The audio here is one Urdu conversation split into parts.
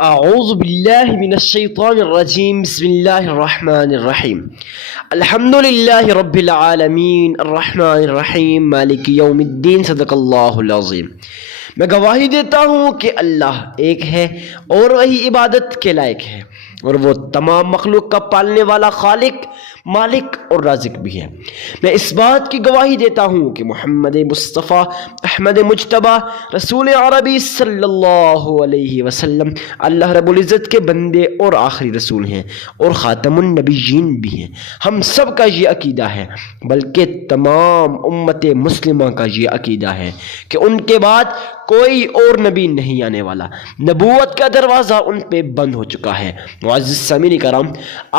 اعوذ باللہ من الشیطان الرجیم بسم اللہ الرحمن الرحیم الحمد للہ رب العالمین الرحمن الرحیم مالک یوم الدین صدق اللہ العظیم۔ میں گواہی دیتا ہوں کہ اللہ ایک ہے اور وہی عبادت کے لائق ہے، اور وہ تمام مخلوق کا پالنے والا خالق، مالک اور رازق بھی ہے۔ میں اس بات کی گواہی دیتا ہوں کہ محمد مصطفیٰ احمد مجتبیٰ رسول عربی صلی اللہ علیہ وسلم اللہ رب العزت کے بندے اور آخری رسول ہیں اور خاتم النبیین بھی ہیں۔ ہم سب کا یہ عقیدہ ہے، بلکہ تمام امت مسلمہ کا یہ عقیدہ ہے کہ ان کے بعد کوئی اور نبی نہیں آنے والا، نبوت کا دروازہ ان پہ بند ہو چکا ہے۔ معزز سامعین کرام،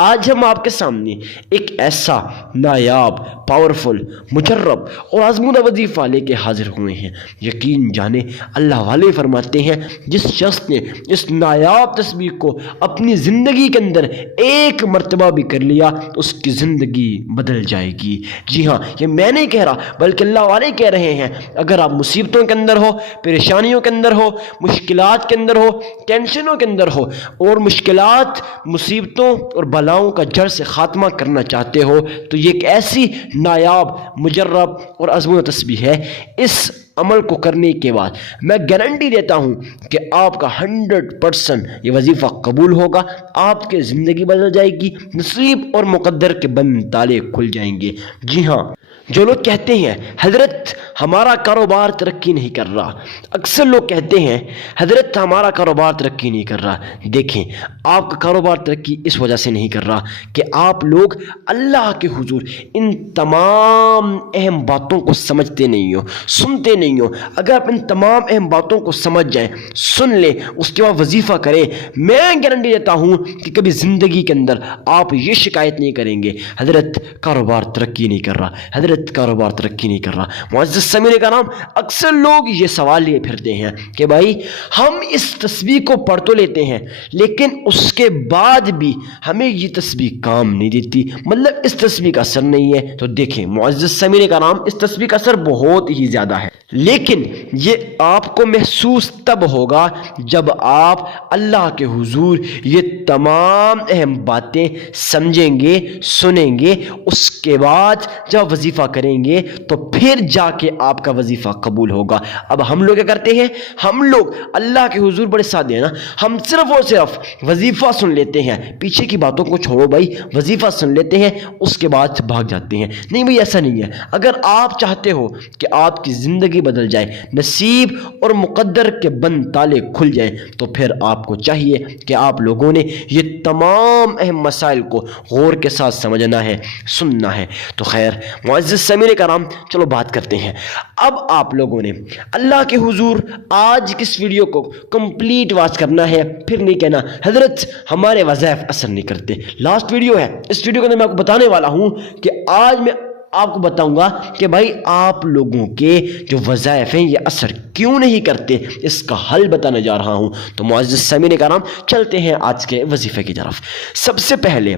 آج ہم آپ کے سامنے ایک ایسا نایاب، پاورفل، مجرب اور آزمودہ وظیفہ لے کے حاضر ہوئے ہیں۔ یقین جانے اللہ والے فرماتے ہیں، جس شخص نے اس نایاب تسبیح کو اپنی زندگی کے اندر ایک مرتبہ بھی کر لیا، اس کی زندگی بدل جائے گی۔ جی ہاں، یہ میں نہیں کہہ رہا بلکہ اللہ والے کہہ رہے ہیں۔ اگر آپ مصیبتوں کے اندر ہو، پریشانیوں کے اندر ہو، مشکلات کے اندر ہو، ٹینشنوں کے اندر ہو، اور مشکلات، مصیبتوں اور بلاؤں کا جڑ سے خاتمہ کرنا چاہتے ہو، تو یہ ایک ایسی نایاب، مجرب اور آزمودہ تسبیح ہے۔ اس عمل کو کرنے کے بعد میں گارنٹی دیتا ہوں کہ آپ کا 100% یہ وظیفہ قبول ہوگا، آپ کی زندگی بدل جائے گی، نصیب اور مقدر کے بند تالے کھل جائیں گے۔ جی ہاں، جو لوگ کہتے ہیں حضرت ہمارا کاروبار ترقی نہیں کر رہا، اکثر لوگ کہتے ہیں حضرت ہمارا کاروبار ترقی نہیں کر رہا، دیکھیں آپ کا کاروبار ترقی اس وجہ سے نہیں کر رہا کہ آپ لوگ اللہ کے حضور ان تمام اہم باتوں کو سمجھتے نہیں ہو، سنتے نہیں ہو۔ اگر آپ ان تمام اہم باتوں کو سمجھ جائیں، سن لیں، اس کے بعد وظیفہ کریں، میں گارنٹی دیتا ہوں کہ کبھی زندگی کے اندر آپ یہ شکایت نہیں کریں گے حضرت کاروبار ترقی نہیں کر رہا، حضرت کاروبار ترقی نہیں کر رہا۔ معزز سامعین کرام، اکثر لوگ یہ سوال لیے پھرتے ہیں کہ بھائی ہم اس تسبیح کو پڑھ تو لیتے ہیں، لیکن اس کے بعد بھی ہمیں یہ تسبیح کام نہیں دیتی، مطلب اس تسبیح کا اثر نہیں ہے۔ تو دیکھیں معزز سامعین کرام، اس تسبیح کا اثر بہت ہی زیادہ ہے، لیکن یہ آپ کو محسوس تب ہوگا جب آپ اللہ کے حضور یہ تمام اہم باتیں سمجھیں گے، سنیں گے، اس کے بعد جب وظیفہ کریں گے تو پھر جا کے آپ کا وظیفہ قبول ہوگا۔ اب ہم لوگ کیا کرتے ہیں؟ ہم لوگ اللہ کے حضور بڑے سادے ہیں نا، ہم صرف اور صرف وظیفہ سن لیتے ہیں، پیچھے کی باتوں کو چھوڑو بھائی، وظیفہ سن لیتے ہیں، اس کے بعد بھاگ جاتے ہیں۔ نہیں بھائی، ایسا نہیں ہے۔ اگر آپ چاہتے ہو کہ آپ کی زندگی بدل جائے، نصیب اور مقدر کے بند تالے کھل جائیں، تو پھر آپ کو چاہیے کہ آپ لوگوں نے یہ تمام اہم مسائل کو غور کے ساتھ سمجھنا ہے، سننا ہے۔ تو خیر معزز سامعین کرام، چلو بات کرتے ہیں۔ اب آپ لوگوں نے اللہ کے حضور آج کس ویڈیو کو کمپلیٹ واچ کرنا ہے، پھر نہیں کہنا حضرت ہمارے وظائف اثر نہیں کرتے۔ لاسٹ ویڈیو ہے، اس ویڈیو کے اندر میں آپ کو بتانے والا ہوں کہ آج میں آپ کو بتاؤں گا کہ بھائی آپ لوگوں کے جو وظائف ہیں یہ اثر کیوں نہیں کرتے، اس کا حل بتانے جا رہا ہوں۔ تو معزز سامعین کرام، چلتے ہیں آج کے وظیفے کی طرف۔ سب سے پہلے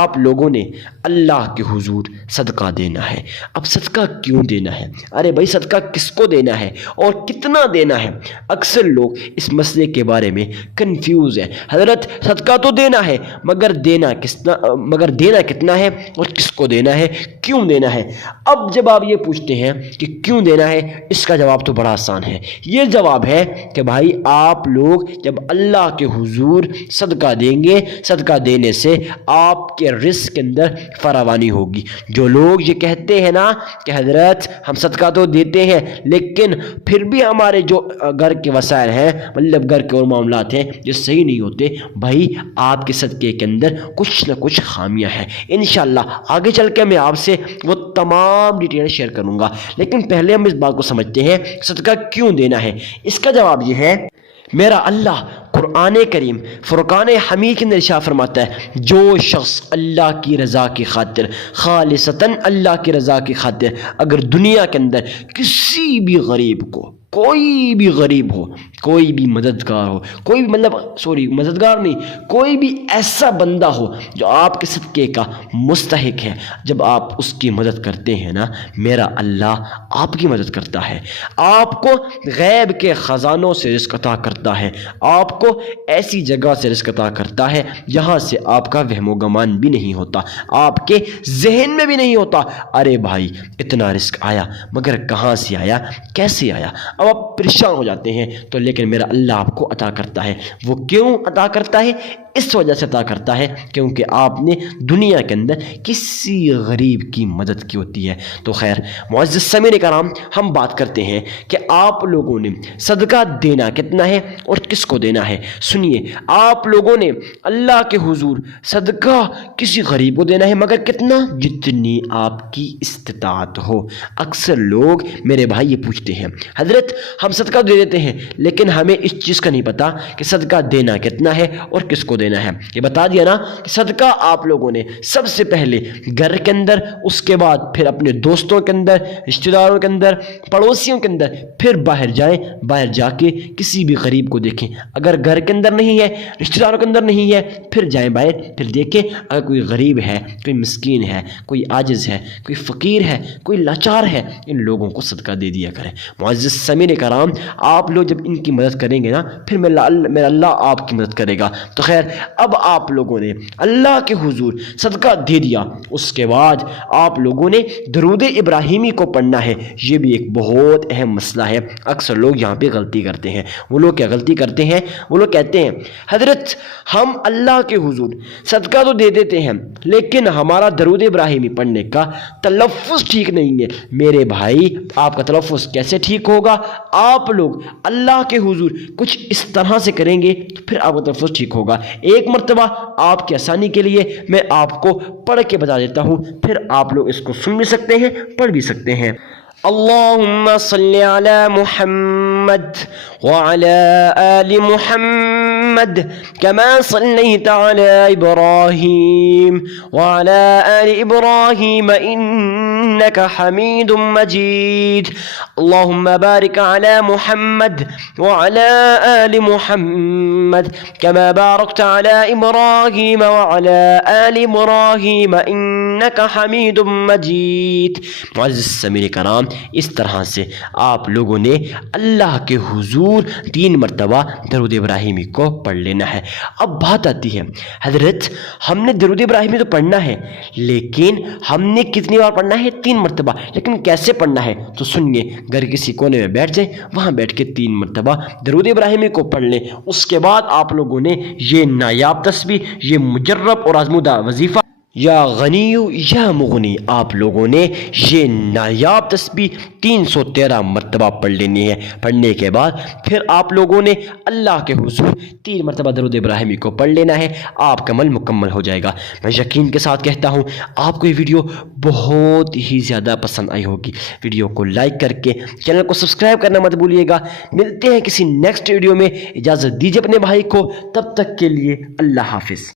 آپ لوگوں نے اللہ کے حضور صدقہ دینا ہے۔ اب صدقہ کیوں دینا ہے؟ ارے بھائی صدقہ کس کو دینا ہے اور کتنا دینا ہے؟ اکثر لوگ اس مسئلے کے بارے میں کنفیوز ہیں۔ حضرت صدقہ تو دینا ہے، مگر دینا کتنا ہے اور کس کو دینا ہے، کیوں دینا ہے؟ اب جب آپ یہ پوچھتے ہیں کہ کیوں دینا ہے، اس کا جواب تو بڑا آسان ہے۔ یہ جواب ہے کہ بھائی آپ لوگ جب اللہ کے حضور صدقہ دیں گے، صدقہ دینے سے آپ کے رزق کے اندر فراوانی ہوگی۔ جو لوگ یہ کہتے ہیں نا کہ حضرت ہم صدقہ تو دیتے ہیں لیکن پھر بھی ہمارے جو گھر کے وسائل ہیں، مطلب گھر کے اور معاملات ہیں، جو صحیح نہیں ہوتے، بھائی آپ کے صدقے کے اندر کچھ نہ کچھ خامیاں ہیں۔ انشاءاللہ آگے چل کے میں آپ سے وہ تمام ڈیٹیل شیئر کروں گا، لیکن پہلے ہم اس بات کو سمجھتے ہیں صدقہ کیوں دینا ہے۔ اس کا جواب یہ ہے، میرا اللہ قرآن کریم فرقان حمید کے اندر ارشاد فرماتا ہے، جو شخص اللہ کی رضا کی خاطر، خالصتاً اللہ کی رضا کی خاطر، اگر دنیا کے اندر کسی بھی غریب کو، کوئی بھی غریب ہو، کوئی بھی مددگار ہو، کوئی بھی مددگار نہیں، کوئی بھی ایسا بندہ ہو جو آپ کے صدقے کا مستحق ہے، جب آپ اس کی مدد کرتے ہیں نا، میرا اللہ آپ کی مدد کرتا ہے، آپ کو غیب کے خزانوں سے رزق عطا کرتا ہے، آپ کو ایسی جگہ سے رزق عطا کرتا ہے جہاں سے آپ کا وہم و گمان بھی نہیں ہوتا، آپ کے ذہن میں بھی نہیں ہوتا۔ ارے بھائی اتنا رزق آیا مگر کہاں سے آیا، کیسے آیا؟ اب آپ پریشان ہو جاتے ہیں، تو لیکن میرا اللہ آپ کو عطا کرتا ہے۔ وہ کیوں عطا کرتا ہے؟ اس وجہ سے عطا کرتا ہے کیونکہ آپ نے دنیا کے اندر کسی غریب کی مدد کی ہوتی ہے۔ تو خیر معزز سامعین کرام، ہم بات کرتے ہیں کہ آپ لوگوں نے صدقہ دینا کتنا ہے اور کس کو دینا ہے۔ سنیے، آپ لوگوں نے اللہ کے حضور صدقہ کسی غریب کو دینا ہے، مگر کتنا؟ جتنی آپ کی استطاعت ہو۔ اکثر لوگ میرے بھائی یہ پوچھتے ہیں، حضرت ہم صدقہ دے دیتے ہیں لیکن ہمیں اس چیز کا نہیں پتا کہ صدقہ دینا کتنا ہے اور کس کو دینا ہے۔ یہ بتا دیا نا کہ صدقہ آپ لوگوں نے سب سے پہلے گھر کے اندر، اس کے بعد پھر اپنے دوستوں کے اندر، رشتہ داروں کے اندر، پڑوسیوں کے اندر، پھر باہر جائیں، باہر جا کے کسی بھی غریب کو دیکھیں۔ اگر گھر کے اندر نہیں ہے، رشتہ داروں کے اندر نہیں ہے، پھر جائیں باہر، پھر دیکھیں اگر کوئی غریب ہے، کوئی مسکین ہے، کوئی عاجز ہے، کوئی فقیر ہے، کوئی لاچار ہے، ان لوگوں کو صدقہ دے دیا کریں۔ معزز سامعین کرام، آپ لوگ جب ان کی مدد کریں گے نا، پھر میرا اللہ آپ کی مدد کرے گا۔ تو خیر اب آپ لوگوں نے اللہ کے حضور صدقہ دے دیا، اس کے بعد آپ لوگوں نے درود ابراہیمی کو پڑھنا ہے۔ یہ بھی ایک بہت اہم مسئلہ ہے، اکثر لوگ یہاں پہ غلطی کرتے ہیں۔ وہ لوگ کیا غلطی کرتے ہیں؟ وہ لوگ کہتے ہیں حضرت ہم اللہ کے حضور صدقہ تو دے دیتے ہیں لیکن ہمارا درود ابراہیمی پڑھنے کا تلفظ ٹھیک نہیں ہے۔ میرے بھائی آپ کا تلفظ کیسے ٹھیک ہوگا؟ آپ لوگ اللہ کے حضور کچھ اس طرح سے کریں گے تو پھر آپ کا تلفظ ٹھیک ہوگا۔ ایک مرتبہ آپ کی آسانی کے لیے میں آپ کو پڑھ کے بتا دیتا ہوں، پھر آپ لوگ اس کو سن بھی سکتے ہیں، پڑھ بھی سکتے ہیں۔ اللہم صلی علی محمد وعلی آل محمد کما صلیت علی ابراہیم وعلی آل ابراہیم انک حمید مجید۔ اللہم بارک علی محمد وعلی آل محمد کما بارکت علی ابراہیم وعلی آل ابراہیم انک حمید مجید۔ معزز سامعین کرام، اس طرح سے آپ لوگوں نے اللہ کے حضور 3 مرتبہ درود ابراہیمی کو پڑھ لینا ہے۔ اب بات آتی ہے حضرت ہم نے درود ابراہیمی تو پڑھنا ہے لیکن ہم نے کتنی بار پڑھنا ہے؟ 3 مرتبہ۔ لیکن کیسے پڑھنا ہے؟ تو سنیے، گھر کسی کونے میں بیٹھ جائیں، وہاں بیٹھ کے 3 مرتبہ درود ابراہیمی کو پڑھ لیں۔ اس کے بعد آپ لوگوں نے یہ نایاب تسبیح، یہ مجرب اور آزمودہ وظیفہ یا غنی یا مغنی، آپ لوگوں نے یہ نایاب تسبیح 313 مرتبہ پڑھ لینی ہے۔ پڑھنے کے بعد پھر آپ لوگوں نے اللہ کے حضور 3 مرتبہ درود ابراہیمی کو پڑھ لینا ہے، آپ کا عمل مکمل ہو جائے گا۔ میں یقین کے ساتھ کہتا ہوں آپ کو یہ ویڈیو بہت ہی زیادہ پسند آئی ہوگی۔ ویڈیو کو لائک کر کے چینل کو سبسکرائب کرنا مت بھولیے گا۔ ملتے ہیں کسی نیکسٹ ویڈیو میں، اجازت دیجیے اپنے بھائی کو، تب تک کے لیے اللہ حافظ۔